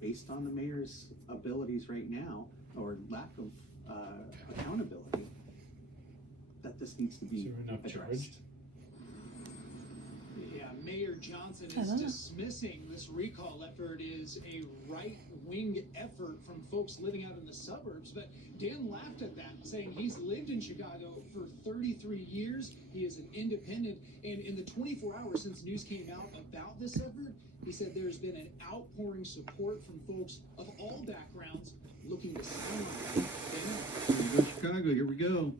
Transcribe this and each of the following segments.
based on the mayor's abilities right now, or lack of accountability, that this needs to be addressed. Yeah, Mayor Johnson is dismissing this recall effort as a right-wing effort from folks living out in the suburbs. But Dan laughed at that, saying he's lived in Chicago for 33 years. He is an independent. And in the 24 hours since news came out about this effort, he said there's been an outpouring support from folks of all backgrounds looking to sign on. Chicago, here we go.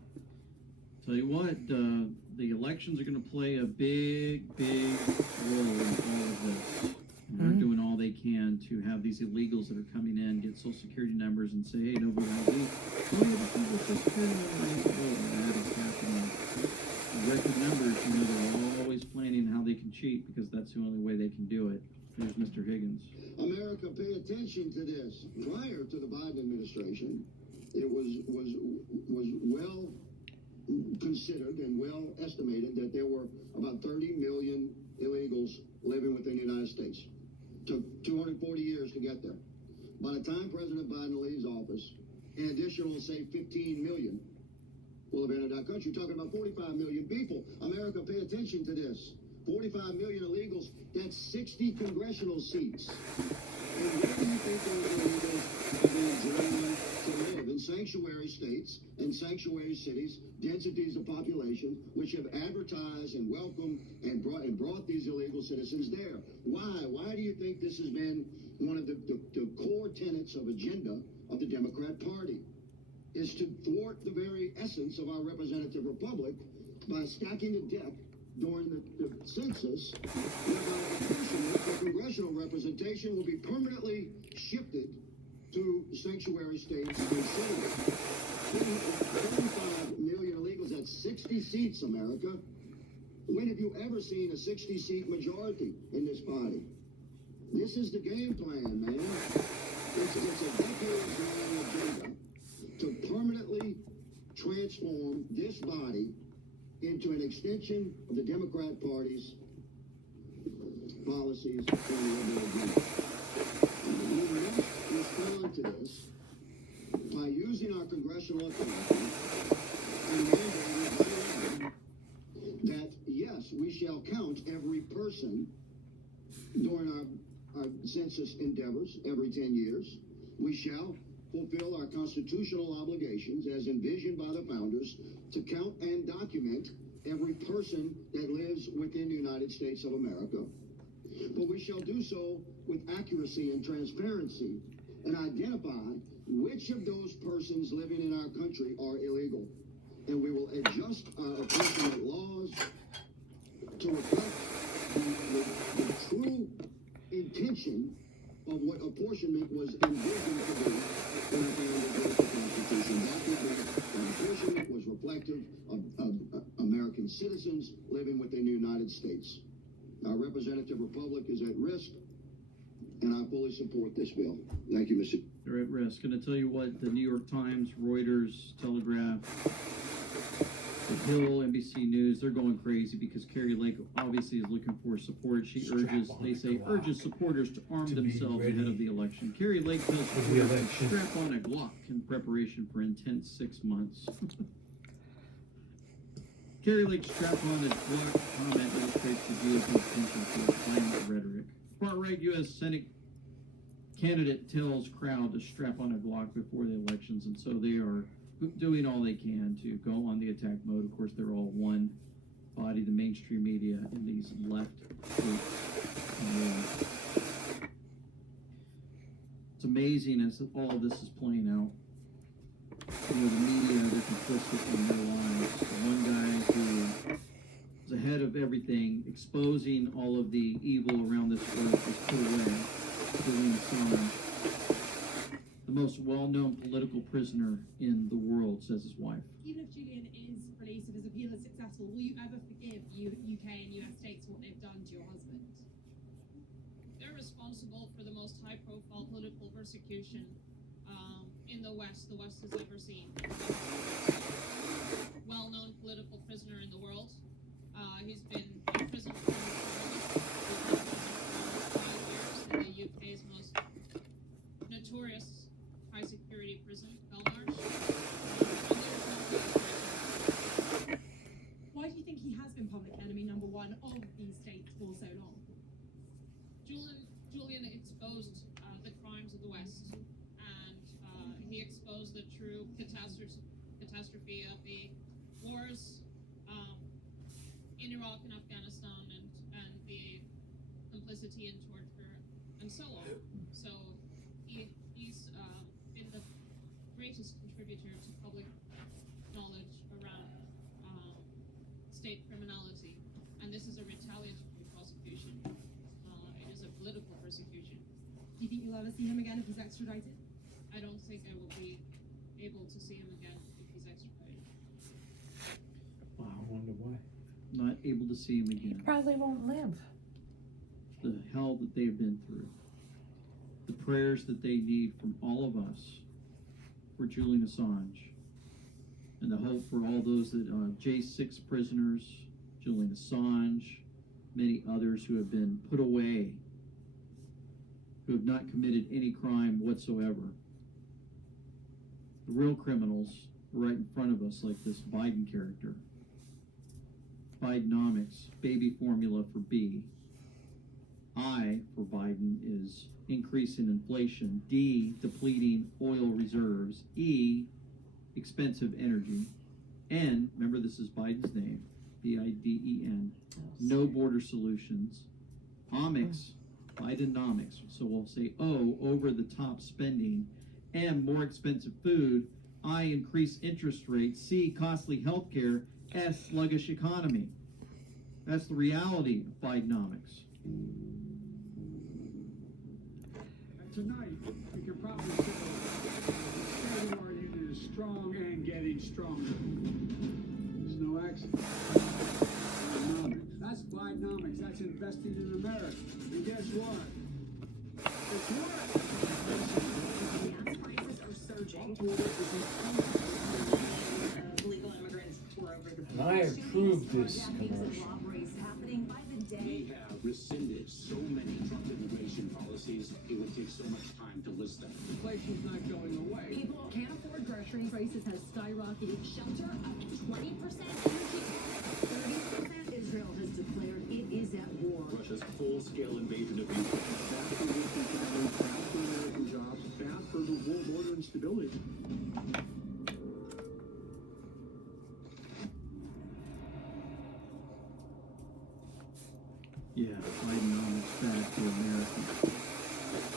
Tell you what, the elections are going to play a big role in all of this. And they're doing all they can to have these illegals that are coming in get Social Security numbers and say, hey, nobody has these. Oh, yeah, the people with Social Security numbers. That is happening. Record numbers, they're always planning how they can cheat because that's the only way they can do it. Here's Mr. Higgins. America, pay attention to this. Prior to the Biden administration, it was well considered and well estimated that there were about 30 million illegals living within the United States. Took 240 years to get there. By the time President Biden leaves office, an additional, say, 15 million will have entered our country. Talking about 45 million people. America, pay attention to this. 45 million illegals, that's 60 congressional seats. And where do you think those illegals are being drawn to live? In sanctuary states and sanctuary cities, densities of population, which have advertised and welcomed and brought these illegal citizens there. Why? Why do you think this has been one of the core tenets of agenda of the Democrat Party? Is to thwart the very essence of our representative republic by stacking the deck during the census, whereby the congressional representation will be permanently shifted to sanctuary states and cities. 35 million illegals, that's 60 seats, America. When have you ever seen a 60-seat majority in this body? This is the game plan, man. It's a decades-long agenda to permanently transform this body into an extension of the Democrat Party's policies on the liberal agenda. We must respond to this by using our congressional authority and mandating that, yes, we shall count every person during our census endeavors every 10 years. We shall fulfill our constitutional obligations as envisioned by the founders to count and document every person that lives within the United States of America. But we shall do so with accuracy and transparency and identify which of those persons living in our country are illegal. And we will adjust our apportionment laws to reflect the true intention of what apportionment was envisioned to be when the founders wrote the Constitution. That would be apportionment was reflective of American citizens living within the United States. Our representative republic is at risk, and I fully support this bill. Thank you, Mr. They're at risk. And I tell you what, the New York Times, Reuters, Telegraph, The Hill, NBC News, they're going crazy because Carrie Lake obviously is looking for support. She urges supporters to arm themselves ahead of the election. Carrie Lake tells supporters to strap on a Glock in preparation for intense 6 months. Carrie Lake's strap on a Glock comment illustrates the GOP's attention to climate rhetoric. Far-right U.S. Senate candidate tells crowd to strap on a Glock before the elections, and so they are doing all they can to go on the attack mode. Of course, they're all one body, the mainstream media and these left groups. It's amazing as all of this is playing out. The media, they're complicit in their lives. One guy who is ahead of everything, exposing all of the evil around this earth, is put away. Julian Assange, the most well-known political prisoner in the world, says his wife. Even if Julian is released, if his appeal is successful, will you ever forgive UK and US states what they've done to your husband? They're responsible for the most high-profile political persecution in the West has ever seen. Well-known political prisoner in the world. He's been in prison for 5 years in the UK's most prison, Belmarsh. Why do you think he has been public enemy number one of these states for so long? Julian exposed the crimes of the West, and he exposed the true catastrophe of the wars in Iraq and Afghanistan, and the complicity and torture and so on. So he's been the greatest contributor to public knowledge around state criminality, and this is a retaliatory prosecution. It is a political persecution. Do you think you'll ever see him again if he's extradited? I don't think I will be able to see him again if he's extradited. Wow, I wonder why. Not able to see him again. Probably won't live. The hell that they've been through. The prayers that they need from all of us for Julian Assange. And the hope for all those that, J6 prisoners, Julian Assange, many others who have been put away, who have not committed any crime whatsoever. The real criminals are right in front of us, like this Biden character. Bidenomics, baby formula for B. I, for Biden, is increasing inflation. D, depleting oil reserves. E, expensive energy. N, remember this is Biden's name, B-I-D-E-N, no border solutions. Omics, Bidenomics, so we'll say O, over the top spending. M, more expensive food. I, increased interest rates. C, costly healthcare. S, sluggish economy. That's the reality of Bidenomics. Tonight, we can probably say the state of our union is strong and getting stronger. There's no accident. Bidenomics. That's Bidenomics. That's investing in America. And guess what? It's work. Gas prices are surging. Illegal immigrants pour over the And I approve this commercial. happening by the day. We have rescinded so many Trump immigration policies, it would take so much time to list them. Inflation's not going away. People can't afford groceries. Prices have skyrocketed. Shelter up to 20%. Energy 30%. Israel has declared it is at war. Russia's full-scale invasion of Ukraine. Bad for working families, bad for American jobs, bad for the world order and stability. Yeah, Bidenomics bad for America.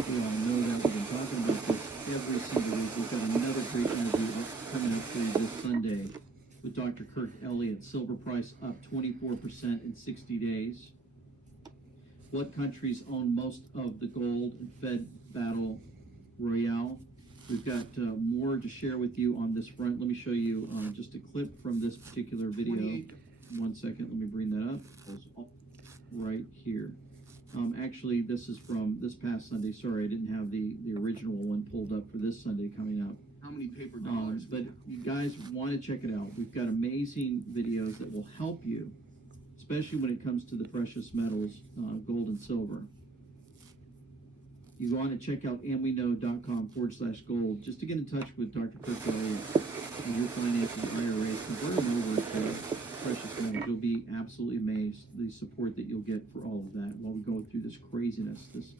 We all know that. We've been talking about this every single week. We've got another great interview coming up for you this Sunday with Dr. Kirk Elliott. Silver price up 24% in 60 days. What countries own most of the gold and Fed battle royale? We've got more to share with you on this front. Let me show you just a clip from this particular video. 1 second, let me bring that up. Right here. Actually, this is from this past Sunday. Sorry, I didn't have the original one pulled up for this Sunday coming up. How many paper dollars? But you guys want to check it out. We've got amazing videos that will help you, especially when it comes to the precious metals, gold and silver. You want to check out amweknow.com/gold just to get in touch with Dr. Kirk Elliott and your finances, IRAs. Convert them over to precious metals. You'll be absolutely amazed the support that you'll get for all of that while we go through this craziness, this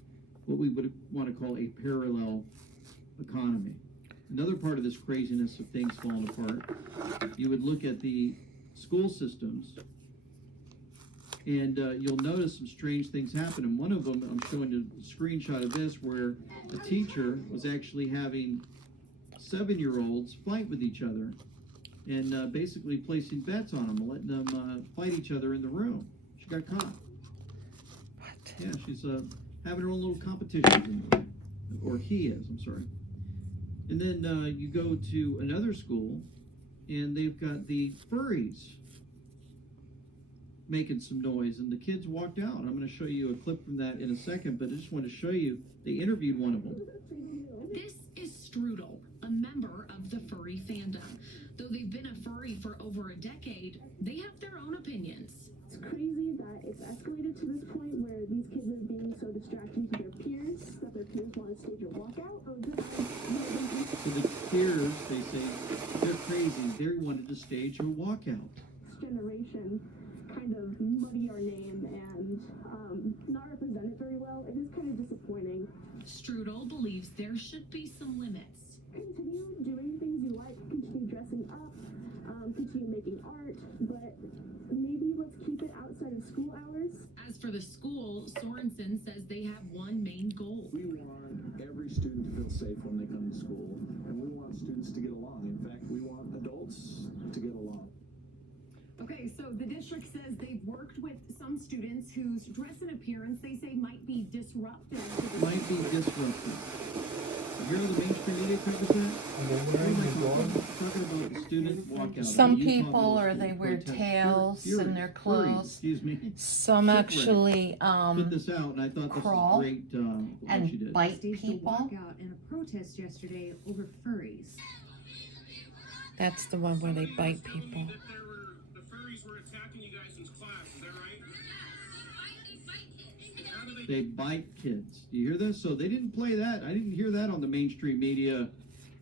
what we would want to call a parallel economy. Another part of this craziness of things falling apart, you would look at the school systems, and you'll notice some strange things happen. And one of them, I'm showing a screenshot of this, where a teacher was actually having 7-year-olds fight with each other and basically placing bets on them and letting them fight each other in the room. She got caught. What? Yeah, she's having her own little competition, or he is, I'm sorry. And then you go to another school, and they've got the furries making some noise, and the kids walked out. I'm going to show you a clip from that in a second, but I just want to show you, they interviewed one of them. This is Strudel, a member of the furry fandom. Though they've been a furry for over a decade, they have their own opinions. It's crazy that it's escalated to this point where these kids are being so distracting to their peers that they're students want to stage a walkout, or So the peers, they say, they're crazy. They wanted to stage a walkout. generation kind of muddy our name and not represent it very well. It is kind of disappointing. Strudel believes there should be some limits. Continue doing things you like, continue dressing up, continue making art, but maybe let's keep it outside of school hours. As for the school, Sorensen says they have one main goal. We want every student to feel safe when they come to school, and we want students to get along. In fact, we want adults to get along. Okay, so the district says they've worked with some students whose dress and appearance they say might be disruptive. Might be disruptive. You hear the mainstream media covers that? And they're wearing the dog. Talking about the student walkout. Some at Utah people, Middle or School they wear protest. tails Fury, in their Fury, clothes. excuse me. Some Shipwreck. actually Put this out, and I thought this crawl was great what she and did. bite Staged a people. walkout in a protest yesterday over furries. That's the one where they bite people. The furries were attacking you guys in class, is that right? They bite kids. Do you hear this? So they didn't play that. I didn't hear that on the mainstream media,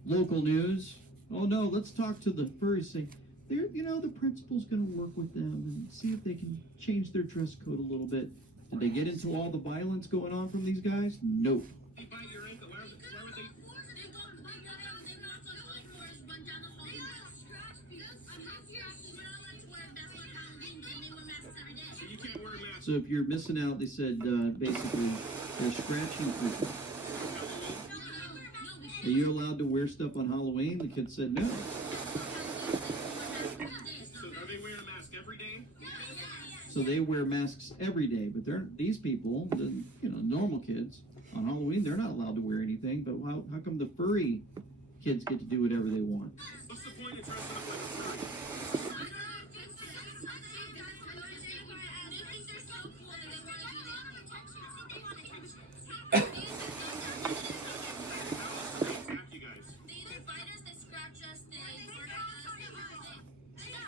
local news. Oh no, let's talk to the furries. Say, they're, the principal's going to work with them and see if they can change their dress code a little bit. Did they get into all the violence going on from these guys? Nope. They bite your ankle. Why would they? So you can't wear a mask. So if you're missing out, they said basically they're scratching people. Are you allowed to wear stuff on Halloween? The kid said no. So are they wearing a mask every day? So they wear masks every day, but these people, the normal kids, on Halloween they're not allowed to wear anything. But how come the furry kids get to do whatever they want? What's the point of dressing up like a furry?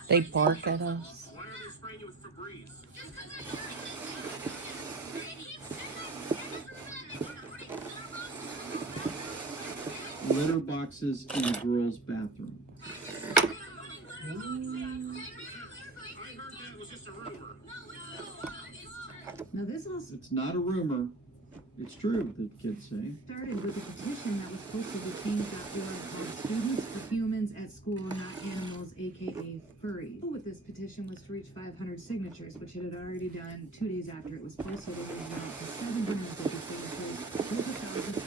They bark at us. Why are they spraying you with Febreze? Litter boxes in a girl's bathroom. I heard that was just a rumor. Now this all It's not a rumor. It's true, the kids say. started with a petition that was posted to change.org called Students for Humans at School, Not Animals, aka Furry. With this petition was to reach 500 signatures, which it had already done 2 days after it was posted. It was down to 750 signatures with 1,000 signatures.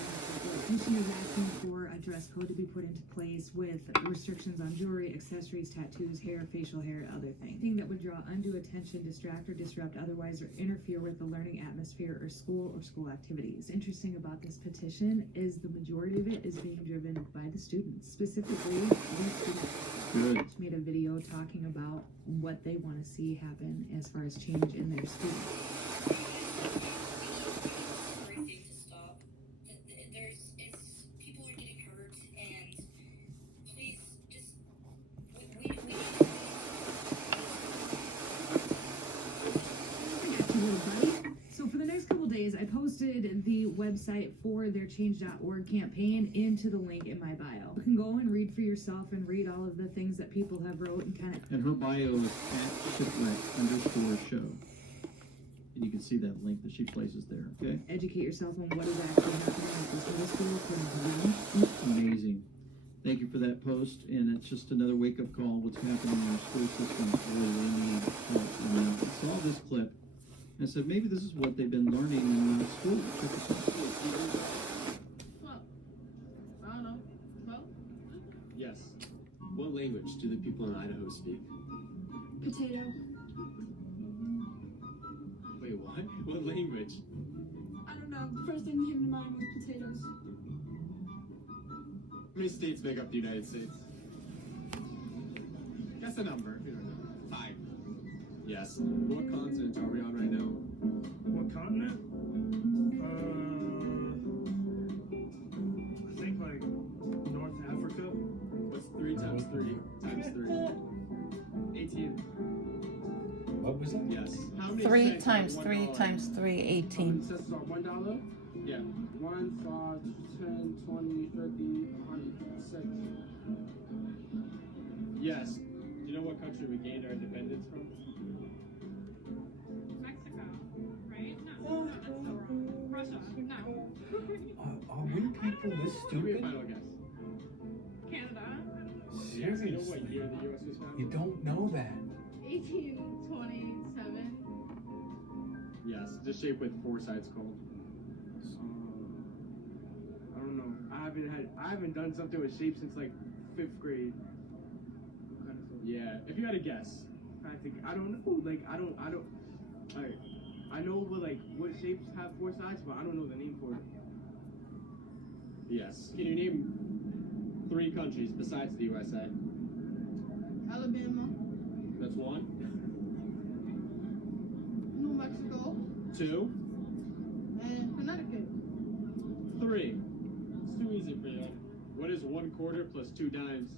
And she was asking for a dress code to be put into place with restrictions on jewelry, accessories, tattoos, hair, facial hair, and other things. Anything that would draw undue attention, distract or disrupt otherwise, or interfere with the learning atmosphere or school activities. Interesting about this petition is the majority of it is being driven by the students, specifically these students. Good. She made a video talking about what they want to see happen as far as change in their schools. People are getting hurt, and please just we So for the next couple days, I posted the website for their change.org campaign into the link in my bio. You can go and read for yourself and read all of the things that people have wrote and kind of. And her bio is @shipwreck_show. And you can see that link that she places there, okay? Educate yourself on what is actually happening at this middle school according to them. Amazing. Thank you for that post, and it's just another wake-up call. What's happening in our school system really, really need help. And I saw this clip, and I said, maybe this is what they've been learning in school. Check this out. Well, I don't know. Well, Yes. What language do the people in Idaho speak? Potato. Wait, what? What language? I don't know. The first thing that came to mind was potatoes. How many states make up the United States? Guess a number if you don't know. 5. Yes. What continent are we on right now? What continent? I think like North Africa. What's 3 times 3 times 3? 18. What was that? Yes. How many 3 cents times are 3 $1? times 3, How many 18. cents are $1? Yeah. 1, 5, 10, 20, 30, 106. Yes. Do you know what country we gained our independence from? Mexico, right? No, that's so wrong. Russia, no. Are we people this Give me a stupid? final guess. Canada, Yes. You know what Seriously? year the U.S. was founded? You don't know that. 1827. Yes. The shape with four sides called. I don't know. I haven't done something with shape since like 5th grade. Yeah. If you had a guess. I don't know. Like I don't. Alright. I know what shapes have 4 sides, but I don't know the name for it. Yes. Can you name 3 countries besides the USA? Alabama, That's 1. New Mexico, 2. and Connecticut. 3. It's too easy for you. What is 1 quarter plus 2 dimes?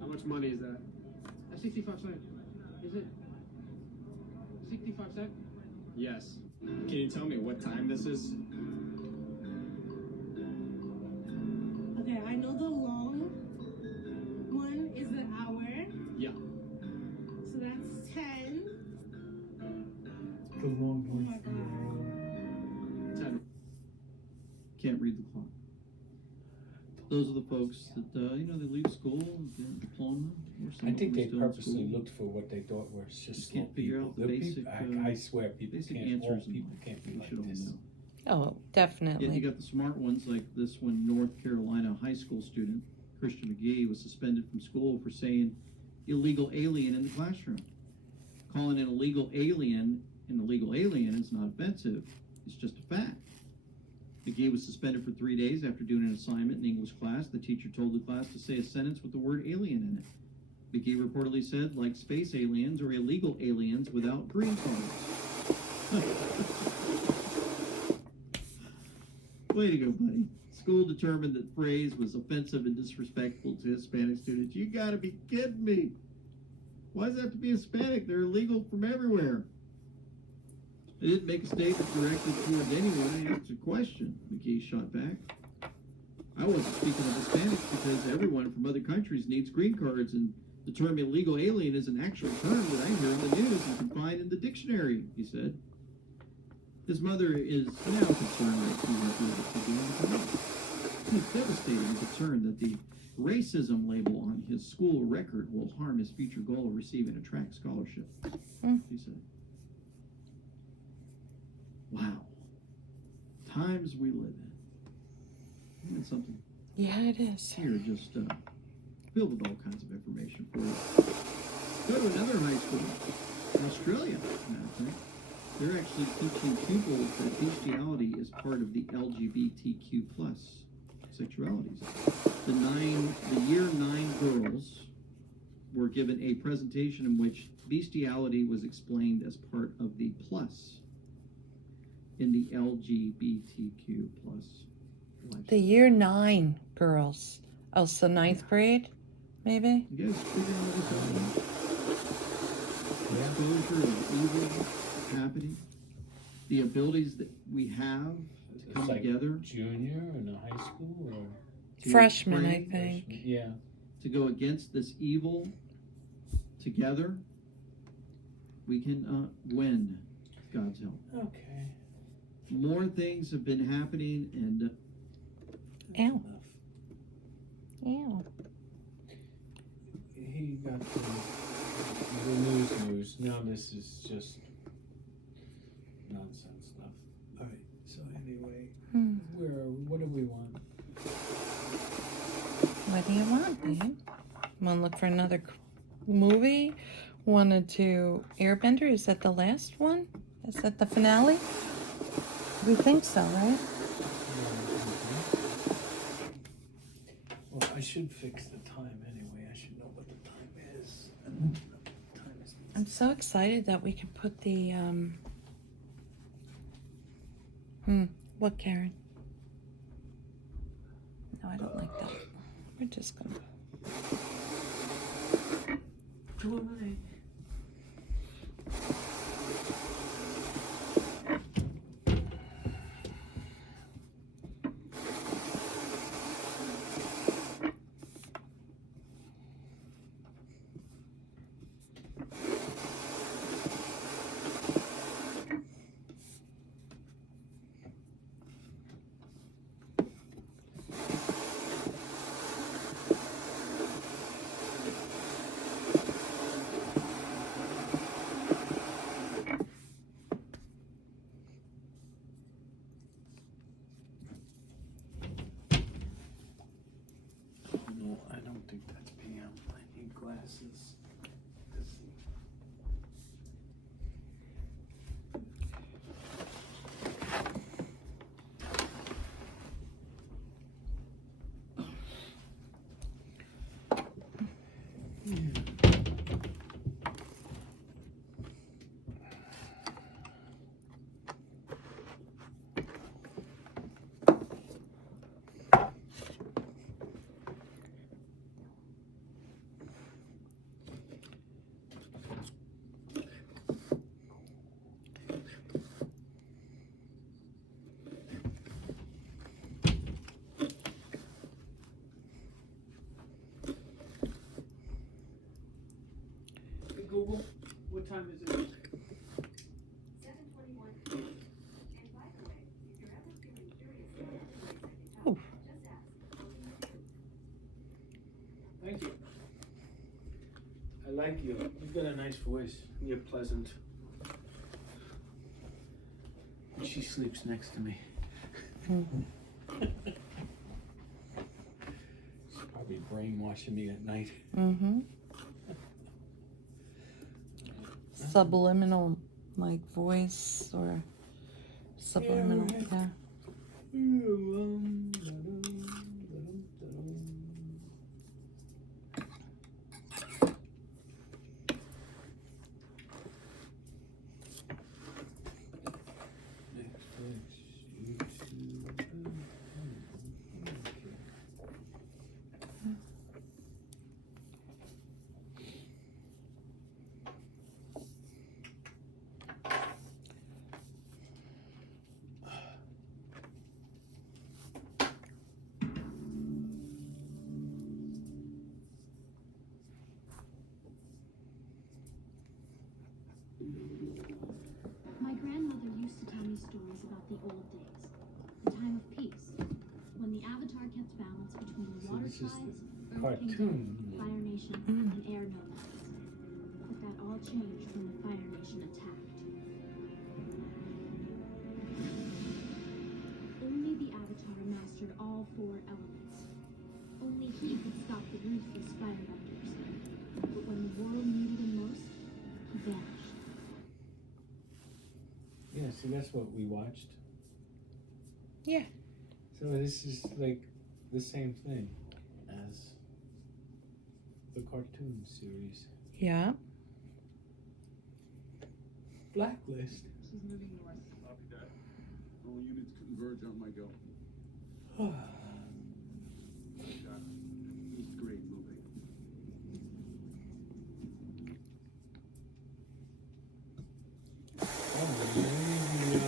How much money is that? 65 cents. Is it 65 cents? Yes. Can you tell me what time this is? Okay, I know the long one is the hour, Yeah. so that's 10. The long Oh my voice. god. 10. Can't read the clock. Those are the folks that, they leave school, get a diploma, or I some think they still in purposely school. looked for what they thought were just Just slow can't figure people. out the basic, I swear, people basic can't. All answers in people life. can't be We like should all this. know. Oh, definitely. Yet you got the smart ones like this one North Carolina high school student, Christian McGee, was suspended from school for saying illegal alien in the classroom. Calling an illegal alien an illegal alien is not offensive. It's just a fact. McGee was suspended for 3 days after doing an assignment in English class. The teacher told the class to say a sentence with the word alien in it. McGee reportedly said, like space aliens or illegal aliens without green cards. Way to go, buddy. School determined that phrase was offensive and disrespectful to Hispanic students. You gotta be kidding me. Why does it have to be Hispanic? They're illegal from everywhere. They didn't make a statement directed towards anyone. They asked a question. McGee shot back. I wasn't speaking of Hispanics because everyone from other countries needs green cards, and the term illegal alien is an actual term that I hear in the news and can find in the dictionary, he said. His mother is now concerned that he might be able to do anything. He's devastated and concerned that the racism label on his school record will harm his future goal of receiving a track scholarship, he said. Wow. Times we live in. Isn't that something? Yeah, it is. Here, just filled with all kinds of information for you. Go to another high school in Australia, as a matter of fact. They're actually teaching pupils that bestiality is part of the LGBTQ plus sexualities. The year 9 girls were given a presentation in which bestiality was explained as part of the plus in the LGBTQ plus lifestyle. The year 9 girls. Oh, so 9th grade, maybe? You guys figuring all this out now? Exposure of evil happening, the abilities that we have to come like together. Junior in a high school or Freshman, I pray, think. yeah. To go against this evil together, we can win with God's help. Okay. More things have been happening, and Ow. Ow. He got the news. Now this is just nonsense stuff. All right. So anyway, what do we want? What do you want, babe? Want to look for another movie? Wanted to Airbender? Is that the last one? Is that the finale? We think so, right? Well, I should fix the time anyway. I should know what the time is. I'm so excited that we can put the what, Karen? No, I don't like that. We're just gonna don't think that's PM. I need glasses. Google, what time is it? 7:21. And by the way, if you're ever feeling curious about other ways I can help, just ask. What can you do? Thank you. I like you. You've got a nice voice. You're pleasant. She sleeps next to me. She's probably brainwashing me at night. Mm-hmm. Subliminal, like voice or subliminal, yeah. My grandmother used to tell me stories about the old days, the time of peace, when the Avatar kept balance between the water tribes, Earth Kingdom, Fire Nation, and Air Nomads. But that all changed when the Fire Nation attacked. Only the Avatar mastered all four elements. Only he could stop the ruthless firebenders. But when the world needed him most, he vanished. Yeah, so that's what we watched. Yeah. So this is like the same thing as the cartoon series. Yeah. Blacklist. She's moving north. Copy that. All units converge on my go. East grade moving. Maybe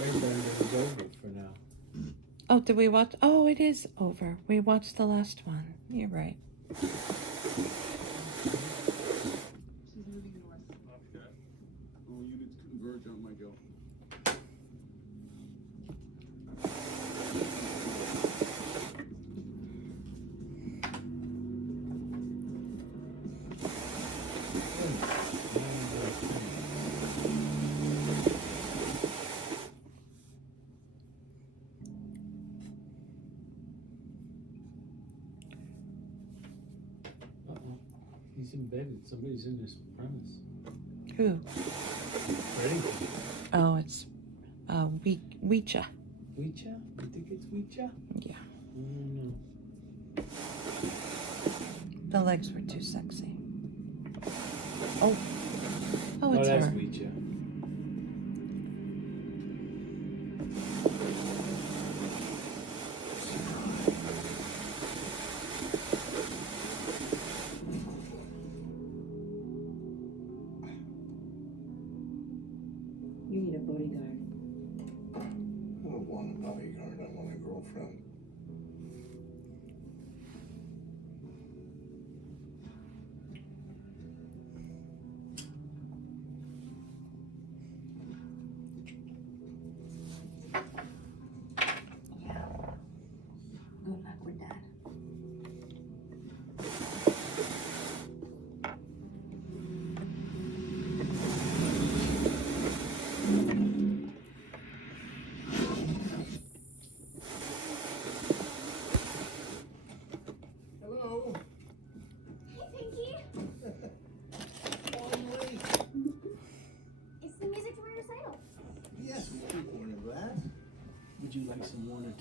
Airbender is over for now. Oh, did we watch? Oh, it is over. We watched the last one. You're right. She's moving north. Copy that. All units converge on my go. Uh-oh. He's embedded. Somebody's in this premise. Who? Ready? Oh, it's Weecha. Weecha? You think it's Weecha? Yeah. No. The legs were too sexy. Oh. Oh, it's that's her. Weecha. You need a bodyguard. I don't want a bodyguard, I want a girlfriend.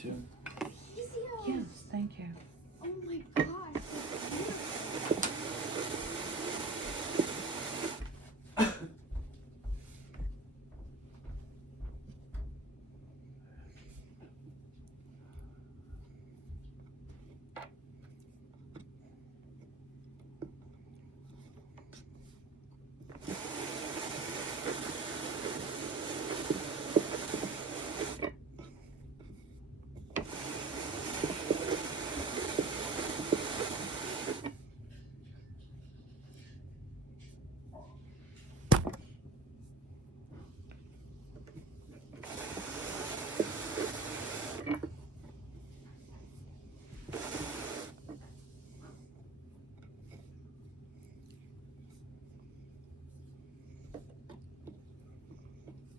too. Yes, thank you. Oh my gosh. That's beautiful.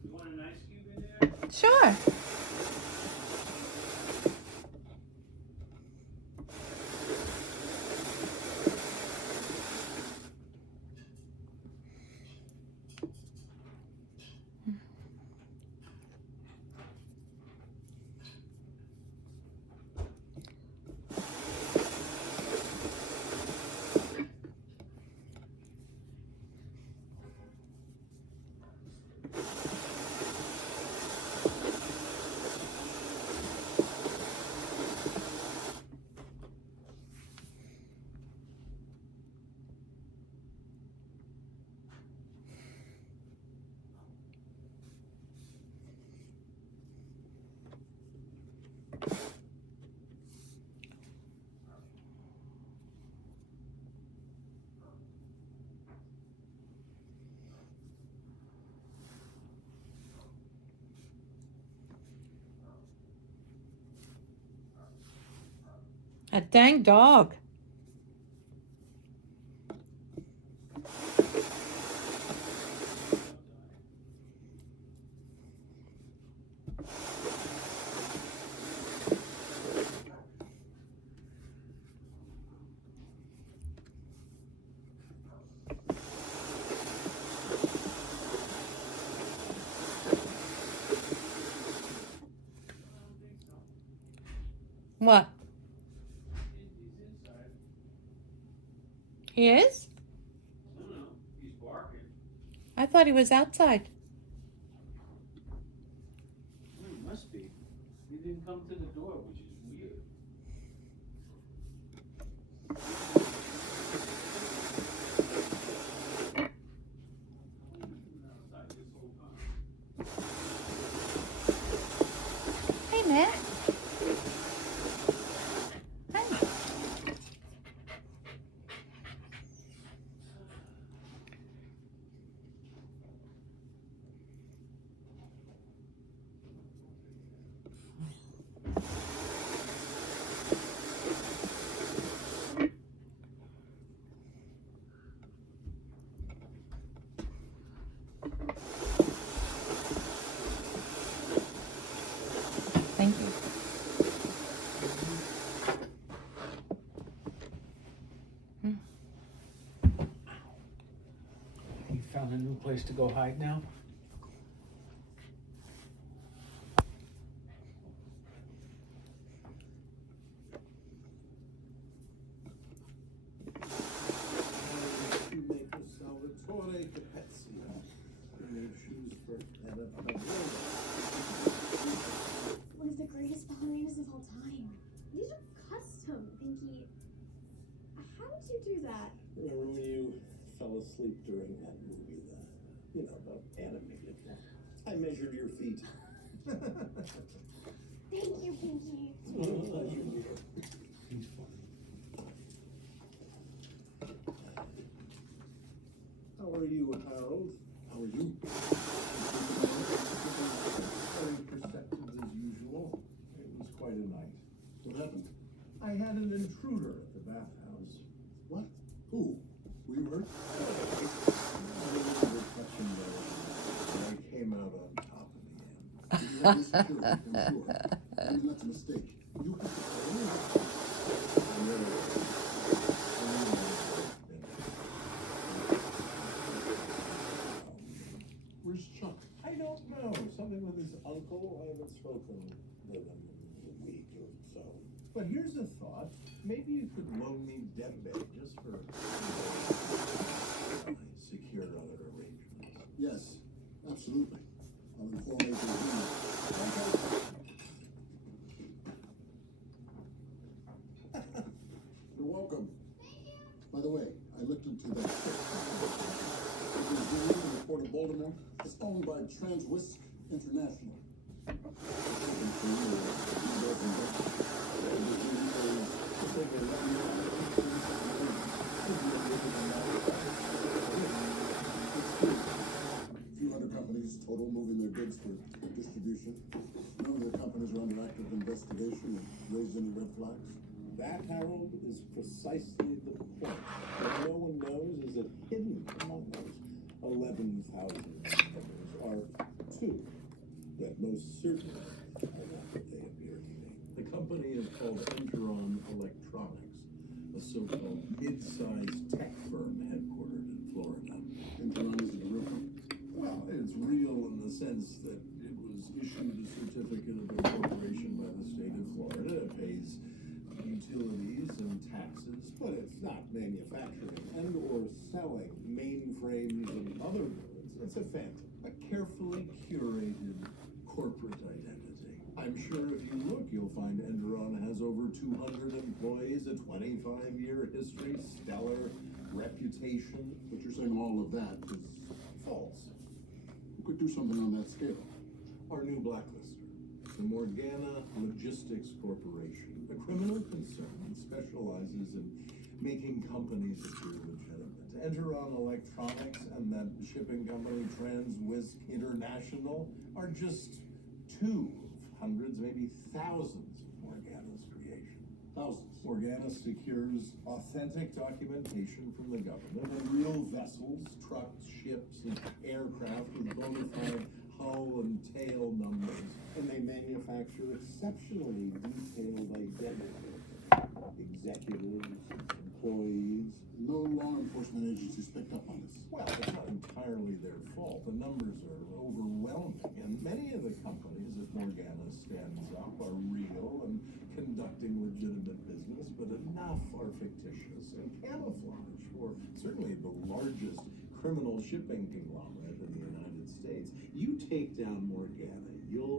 You want an ice cube in there? Sure. A dang dog. What? He is? I don't know. He's barking. I thought he was outside. Well, he must be. He didn't come to the door, which is weird. Hey, Matt. Hi. Thank you. You found a new place to go hide now? You make a Salvatore Capezia. You made shoes for One of the greatest ballerinas of all time. These are custom, Pinky. How did you do that? Remember when you fell asleep during that movie, the animated one? I measured your feet. Thank you, Pinky. He's funny. How are you, Harold? How are you? Very perceptive as usual. It was quite a night. What happened? I had an intruder at the bathhouse. What? Who? We were? I came out on top in the end. You had this security, I'm sure. Maybe that's a mistake. You have to Where's Chuck? I don't know. Something with his uncle. I haven't spoken with him in a week. thought maybe you could loan me Dembe just for secure other arrangements. Yes, absolutely. I'll inform Agent You're welcome. By the way, I looked into that ship. It was delivered in the port of Baltimore. It's owned by Transwhisk International. Few hundred companies total moving their goods for distribution. None of the companies are under active investigation and raised any red flags. That, Harold, is precisely the point. What no one knows is that hidden among those 11,000 companies are two that most certainly are not what they appear to be. The company is called Enteron Electronics, a so-called mid-sized tech firm headquartered in Florida. Enteron is a real company? Well, it's real in the sense that it was issued a certificate of incorporation by the state of Florida. It pays utilities and taxes, But it's not manufacturing and or selling mainframes and other goods. It's a phantom. a carefully curated corporate identity. I'm sure if you look, you'll find Enderon has over 200 employees, a 25-year history, stellar reputation. But you're saying all of that is False. we could do something on that scale. Our new blacklister, the Morgana Logistics Corporation, a criminal concern that specializes in making companies appear legitimate. Enteron Electronics and that shipping company Transwhisk International are just two of hundreds, maybe thousands of Morgana's creation. Thousands. Morgana secures authentic documentation from the government of real vessels, trucks, ships, and aircraft with bona fide hull and tail numbers. And they manufacture exceptionally detailed identity. Executives, employees. No law enforcement agencies picked up on this. Well, it's not entirely their fault. The numbers are overwhelming, and many of the companies that Morgana stands up are real and conducting legitimate business, but enough are fictitious and camouflage for certainly the largest criminal shipping conglomerate in the United States. You take down Morgana, you'll